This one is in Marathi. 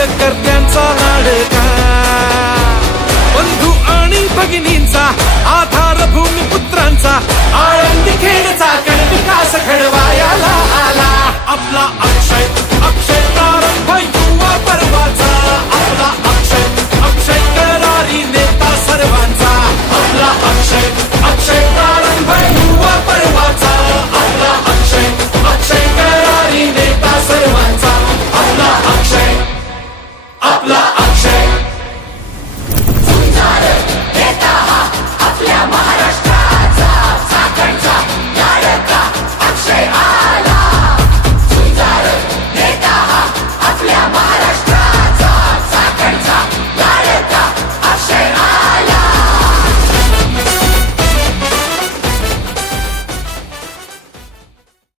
कार्यकर्त्यांचा लाडका. बंधू आणि भगिनींचा आधार भूमिपुत्रांचा आळंदी खेळचा कण विकास घडवायला आला. आपला अक्षय अक्षय प्रारंभ युवा पर्वाचा. आपला अक्षय अक्षय करारी नेता सर्वांचा. आपला अक्षय अक्षय प्रारंभ